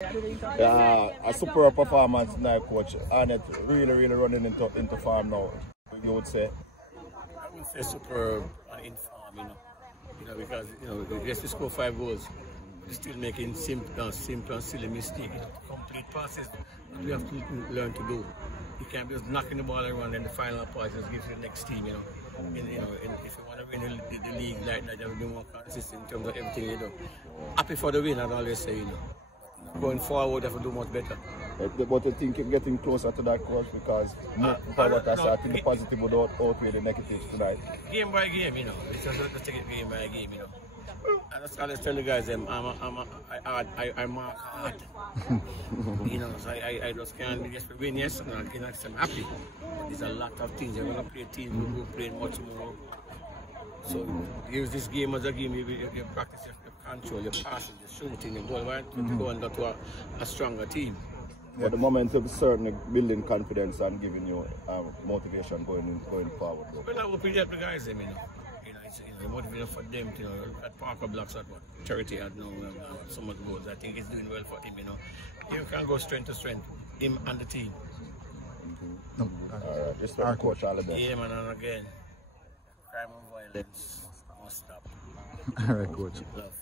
Yeah, a superb performance tonight, Coach. Arnett really running into form now, you would say. I would say superb and in form, because, yes, we score 5 goals. We're still making simple and silly mistakes. Complete passes that we have to learn to do. You can't be just knocking the ball around and the final pass just gives you the next team, if you want to win the league like that, you have to be more consistent in terms of everything you do. Happy for the win, I'd always say, Going forward, have to do much better. But I think you're getting closer to that, Coach, because I think the positive would outweigh the negatives tonight. Game by game, It's just take it game by game, I just always tell the guys, I'm mark hard. So I just can't just win, yes, and I'm happy. There's a lot of things. You're going to play teams who will play much more. So use this game as a game. You practice your control, your passing, your shooting, your goal, right? To go and go to a stronger team. But the momentum is certainly building confidence and giving you motivation going forward. Well, I will help the guys, It's motivation for them. At Parker Blocks at 30 had no so much goals. I think it's doing well for him. You can go strength to strength, him and the team. All right, just for Coach all the best. Yeah, man, and again, crime and violence must stop. All right, Coach. Love.